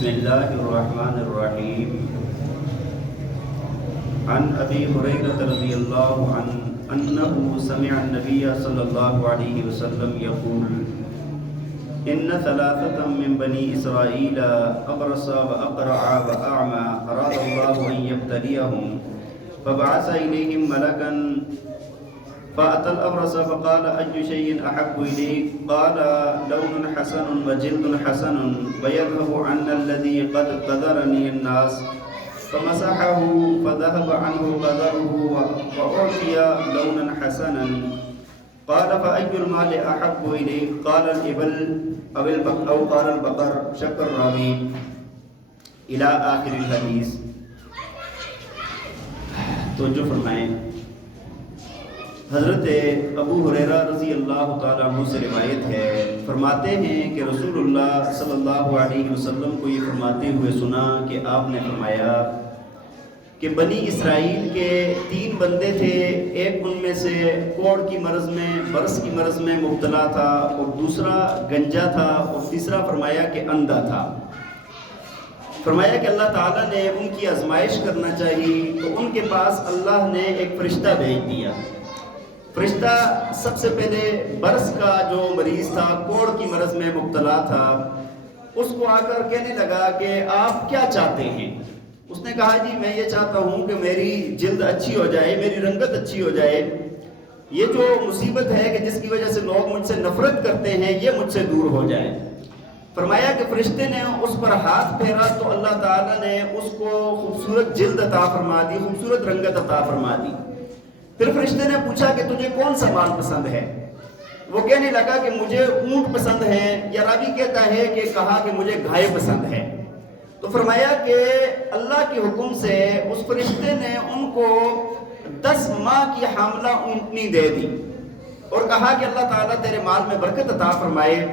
بسم الله الرحمن الرحيم. عن أبي هريرة رضي الله عنه أنه سمع النبي صلى الله عليه وسلم يقول: إن ثلاثة من بني إسرائيل أبرص وأقرع وأعمى أراد الله أن يبتليهم فبعث إليهم ملكا فأتى الأبرص فقال: أي شيء أحب إليك؟ قال: لون حسن وجلد حسن ويذهب عنا الذي قد قدرني الناس. فمسحه فذهب عنه قدره وأعطي لونا حسنا. قال: فأي المال أحب إليك؟ قال: الإبل أو قال البقر. شك الراوي إلى آخر الحديث. توجہ فرمائیں. حضرت ابو ہریرہ رضی اللہ تعالیٰ عنہ سے روایت ہے، فرماتے ہیں کہ رسول اللہ صلی اللہ علیہ وسلم کو یہ فرماتے ہوئے سنا کہ آپ نے فرمایا کہ بنی اسرائیل کے 3 بندے تھے، ایک ان میں سے کوڑ کی مرض میں، برس کی مرض میں مبتلا تھا، اور دوسرا گنجا تھا، اور تیسرا فرمایا کہ اندھا تھا. فرمایا کہ اللہ تعالیٰ نے ان کی آزمائش کرنا چاہیے تو ان کے پاس اللہ نے ایک فرشتہ بھیج دیا. فرشتہ سب سے پہلے برس کا جو مریض تھا، کوڑ کی مرض میں مبتلا تھا، اس کو آ کر کہنے لگا کہ آپ کیا چاہتے ہیں؟ اس نے کہا: جی میں یہ چاہتا ہوں کہ میری جلد اچھی ہو جائے، میری رنگت اچھی ہو جائے، یہ جو مصیبت ہے کہ جس کی وجہ سے لوگ مجھ سے نفرت کرتے ہیں یہ مجھ سے دور ہو جائے. فرمایا کہ فرشتے نے اس پر ہاتھ پھیرا تو اللہ تعالیٰ نے اس کو خوبصورت جلد عطا فرما دی، خوبصورت رنگت عطا فرما دی. پھر فرشتے نے پوچھا کہ تجھے کون سا مال پسند ہے؟ وہ کہنے لگا کہ مجھے اونٹ پسند ہے، یا راوی کہتا ہے کہ کہا کہ مجھے گائے پسند ہے. تو فرمایا کہ اللہ کے حکم سے اس فرشتے نے ان کو 10 ماہ کی حاملہ اونٹنی دے دی اور کہا کہ اللہ تعالیٰ تیرے مال میں برکت عطا فرمائے.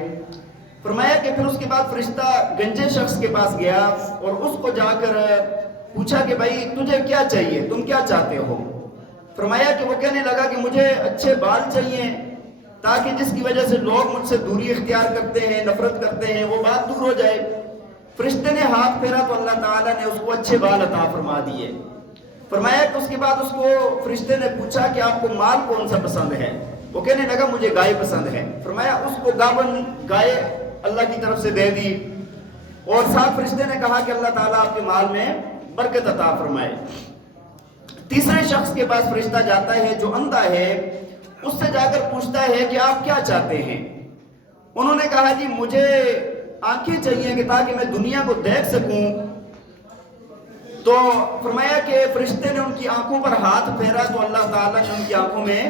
فرمایا کہ پھر اس کے بعد فرشتہ گنجے شخص کے پاس گیا اور اس کو جا کر پوچھا کہ بھائی تجھے کیا چاہیے، تم کیا چاہتے ہو؟ فرمایا کہ وہ کہنے لگا کہ مجھے اچھے بال چاہیے تاکہ جس کی وجہ سے لوگ مجھ سے دوری اختیار کرتے ہیں، نفرت کرتے ہیں، وہ بات دور ہو جائے. فرشتے نے ہاتھ پھیرا تو اللہ تعالیٰ نے اس کو اچھے بال عطا فرما دیے. فرمایا کہ اس کے بعد اس کو فرشتے نے پوچھا کہ آپ کو مال کون سا پسند ہے؟ وہ کہنے لگا مجھے گائے پسند ہے. فرمایا اس کو گابن گائے اللہ کی طرف سے دے دی، اور ساتھ فرشتے نے کہا کہ اللہ تعالیٰ آپ کے مال میں برکت عطا فرمائے. تیسرے شخص کے پاس فرشتہ جاتا ہے جو اندھا ہے، اس سے جا کر پوچھتا ہے کہ آپ کیا چاہتے ہیں؟ انہوں نے کہا: جی مجھے آنکھیں چاہیے کہ تاکہ میں دنیا کو دیکھ سکوں. تو فرمایا کہ فرشتے نے ان کی آنکھوں پر ہاتھ پھیرا تو اللہ تعالیٰ نے ان کی آنکھوں میں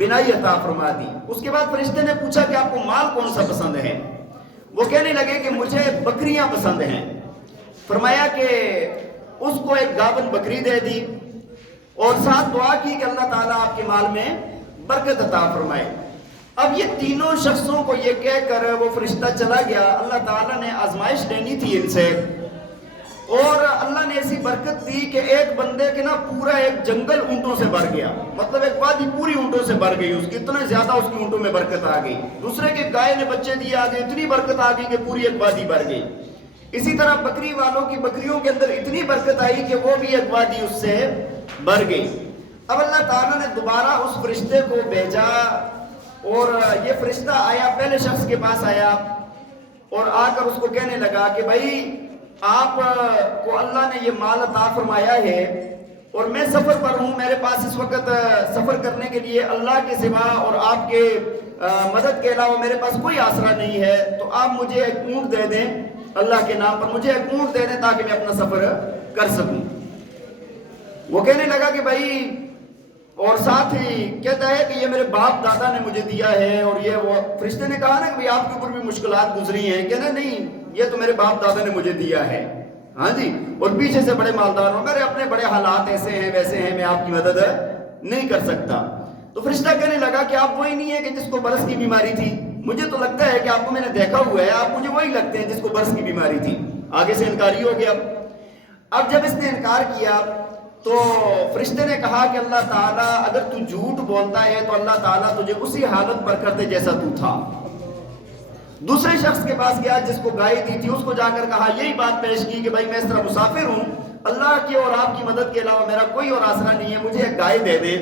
بینائی عطا فرما دی. اس کے بعد فرشتے نے پوچھا کہ آپ کو مال کون سا پسند ہے؟ وہ کہنے لگے کہ مجھے بکریاں پسند ہیں. فرمایا کہ اس کو ایک گابن بکری دے دی اور ساتھ دعا کی کہ اللہ تعالیٰ آپ کے مال میں برکت عطا فرمائے. اب یہ تینوں شخصوں کو یہ کہہ کر وہ فرشتہ چلا گیا. اللہ تعالیٰ نے آزمائش لینی تھی ان سے، اور اللہ نے ایسی برکت دی کہ ایک بندے کے نا پورا ایک جنگل اونٹوں سے بھر گیا، مطلب ایک وادی پوری اونٹوں سے بھر گئی، اس کی اتنے زیادہ اس کی اونٹوں میں برکت آ گئی. دوسرے کے گائے نے بچے دیے آگے، اتنی برکت آ گئی کہ پوری ایک وادی بھر گئی. اسی طرح بکری والوں کی بکریوں کے اندر اتنی برکت آئی کہ وہ بھی ایک وادی اس سے بھر گئی. اب اللہ تعالیٰ نے دوبارہ اس فرشتے کو بھیجا، اور یہ فرشتہ آیا، پہلے شخص کے پاس آیا اور آ کر اس کو کہنے لگا کہ بھائی آپ کو اللہ نے یہ مال عطا فرمایا ہے اور میں سفر پر ہوں، میرے پاس اس وقت سفر کرنے کے لیے اللہ کے سوا اور آپ کے مدد کے علاوہ میرے پاس کوئی آسرا نہیں ہے، تو آپ مجھے ایک اونٹ دے دیں، اللہ کے نام پر مجھے ایک اونٹ دے دیں تاکہ میں اپنا سفر کر سکوں. وہ کہنے لگا کہ بھائی، اور ساتھ ہی کہتا ہے کہ یہ میرے باپ دادا نے مجھے دیا ہے، اور یہ وہ فرشتے نے کہا نا کہ آپ کے اوپر بھی مشکلات گزری ہیں، کہنا نہیں یہ تو میرے باپ دادا نے مجھے دیا ہے، ہاں جی، اور پیچھے سے بڑے مالدار ہوں، میرے اپنے بڑے حالات ایسے ہیں ویسے ہیں، میں آپ کی مدد نہیں کر سکتا. تو فرشتہ کہنے لگا کہ آپ وہی نہیں ہے کہ جس کو برس کی بیماری تھی؟ مجھے تو لگتا ہے کہ آپ کو میں نے دیکھا ہوا ہے، آپ مجھے وہی لگتے ہیں جس کو برس کی بیماری تھی. آگے سے انکاری ہو گیا. اب جب اس نے انکار کیا تو فرشتے نے کہا کہ اللہ تعالیٰ اگر تو جھوٹ بولتا ہے تو اللہ تعالیٰ تجھے اسی حالت پر کر دے جیسا تو تھا. دوسرے شخص کے پاس گیا جس کو گائے دی تھی، اس کو جا کر کہا، یہی بات پیش کی کہ بھائی میں اس طرح مسافر ہوں، اللہ کی اور آپ کی مدد کے علاوہ میرا کوئی اور آسرا نہیں ہے، مجھے ایک گائے دے دے۔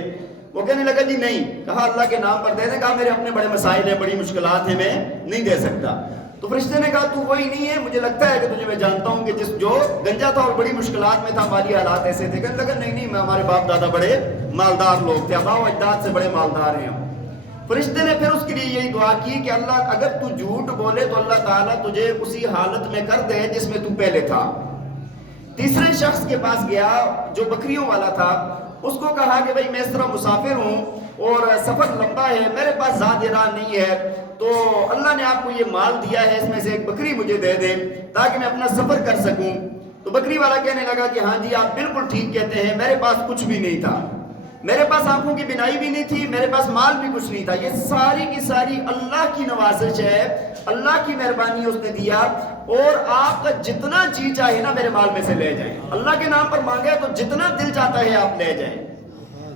وہ کہنے لگا جی نہیں، کہا اللہ کے نام پر دے دے، کہا میرے اپنے بڑے مسائل ہیں، بڑی مشکلات ہیں، میں نہیں دے سکتا۔ تو فرشتے نے کہا تو وہی نہیں ہے، مجھے لگتا ہے کہ تجھے میں جانتا ہوں کہ جو گنجا تھا اور بڑی مشکلات میں تھا، مالی حالات ایسے تھے۔ کہنے لگا نہیں میں ہمارے باپ دادا بڑے مالدار لوگ تھے، آباء و اجداد سے بڑے مالدار ہیں۔ فرشتے نے پھر اس کے لیے یہی دعا کی کہ اللہ اگر تو جھوٹ بولے تو اللہ تعالیٰ تجھے اسی حالت میں کر دے جس میں تو پہلے تھا۔ تیسرے شخص کے پاس گیا جو بکریوں والا تھا، اس کو کہا کہ بھائی میں اس طرح مسافر ہوں اور سفر لمبا ہے، میرے پاس زاد راہ نہیں ہے، تو اللہ نے آپ کو یہ مال دیا ہے، اس میں سے ایک بکری مجھے دے دیں تاکہ میں اپنا سفر کر سکوں۔ تو بکری والا کہنے لگا کہ ہاں جی آپ بالکل ٹھیک کہتے ہیں، میرے پاس کچھ بھی نہیں تھا، میرے پاس آنکھوں کی بینائی بھی نہیں تھی، میرے پاس مال بھی کچھ نہیں تھا، یہ ساری کی ساری اللہ کی نوازش ہے، اللہ کی مہربانی اس نے دیا، اور آپ کا جتنا جی چاہے نا میرے مال میں سے لے جائیں، اللہ کے نام پر مانگے تو جتنا دل چاہتا ہے آپ لے جائیں۔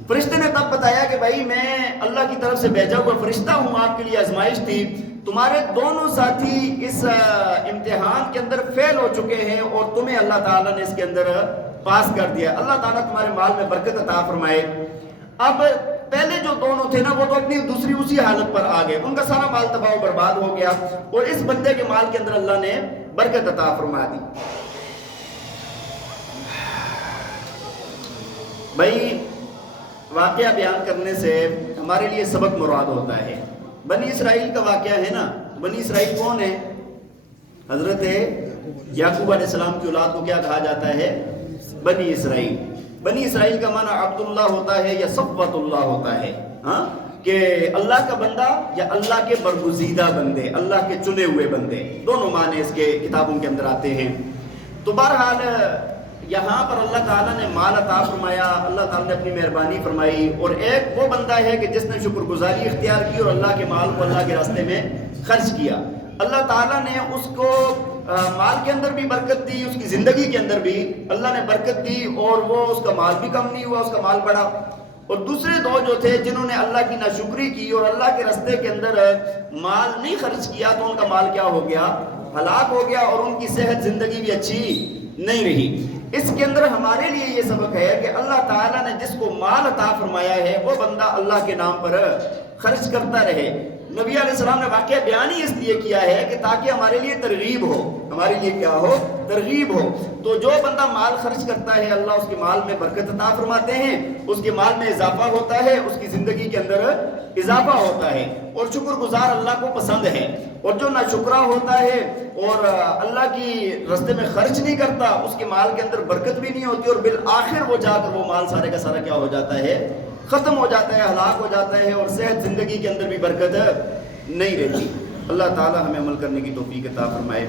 فرشتے نے تب بتایا کہ بھائی میں اللہ کی طرف سے بھیجا ہوا فرشتہ ہوں، آپ کے لیے آزمائش تھی، تمہارے دونوں ساتھی اس امتحان کے اندر فیل ہو چکے ہیں اور تمہیں اللہ تعالیٰ نے اس کے اندر پاس کر دیا، اللہ تعالیٰ تمہارے مال میں برکت عطا فرمائے۔ اب پہلے جو دونوں تھے نا وہ تو اپنی دوسری اسی حالت پر آ گئے، ان کا سارا مال تباہ و برباد ہو گیا، اور اس بندے کے مال کے اندر اللہ نے برکت عطا فرما دی۔ بھائی واقعہ بیان کرنے سے ہمارے لیے سبق مراد ہوتا ہے۔ بنی اسرائیل کا واقعہ ہے نا، بنی اسرائیل کون ہے؟ حضرت یعقوب علیہ السلام کی اولاد کو کیا کہا جاتا ہے؟ بنی اسرائیل۔ بنی اسرائیل کا معنی عبداللہ ہوتا ہے یا صفوت اللہ ہوتا ہے، ہاں کہ اللہ کا بندہ یا اللہ کے برگزیدہ بندے، اللہ کے چنے ہوئے بندے، دونوں معنی اس کے کتابوں کے اندر آتے ہیں۔ تو بہرحال یہاں پر اللہ تعالیٰ نے مال عطا فرمایا، اللہ تعالیٰ نے اپنی مہربانی فرمائی، اور ایک وہ بندہ ہے کہ جس نے شکر گزاری اختیار کی اور اللہ کے مال کو اللہ کے راستے میں خرچ کیا۔ اللہ تعالیٰ نے اس کو مال کے اندر بھی برکت دی، اس کی زندگی کے اندر بھی اللہ نے برکت دی، اور وہ اس کا مال بھی کم نہیں ہوا، اس کا مال بڑھا۔ اور دوسرے دو جو تھے جنہوں نے اللہ کی ناشکری کی اور اللہ کے راستے کے اندر مال نہیں خرچ کیا، تو ان کا مال کیا ہو گیا؟ ہلاک ہو گیا، اور ان کی صحت زندگی بھی اچھی نہیں رہی۔ اس کے اندر ہمارے لیے یہ سبق ہے کہ اللہ تعالیٰ نے جس کو مال عطا فرمایا ہے وہ بندہ اللہ کے نام پر خرچ کرتا رہے۔ نبی علیہ السلام نے واقعہ بیان ہی اس لیے کیا ہے کہ تاکہ ہمارے لیے ترغیب ہو، ہمارے لیے کیا ہو؟ ترغیب ہو۔ تو جو بندہ مال خرچ کرتا ہے اللہ اس کے مال میں برکت عطا فرماتے ہیں، اس کے مال میں اضافہ ہوتا ہے، اس کی زندگی کے اندر اضافہ ہوتا ہے، اور شکر گزار اللہ کو پسند ہے۔ اور جو ناشکرا ہوتا ہے اور اللہ کی راستے میں خرچ نہیں کرتا، اس کے مال کے اندر برکت بھی نہیں ہوتی، اور بالآخر وہ جا کر وہ مال سارے کا سارا کیا ہو جاتا ہے؟ ختم ہو جاتا ہے، ہلاک ہو جاتا ہے، اور صحت زندگی کے اندر بھی برکت نہیں رہتی۔ اللہ تعالی ہمیں عمل کرنے کی توفیق عطا فرمائے۔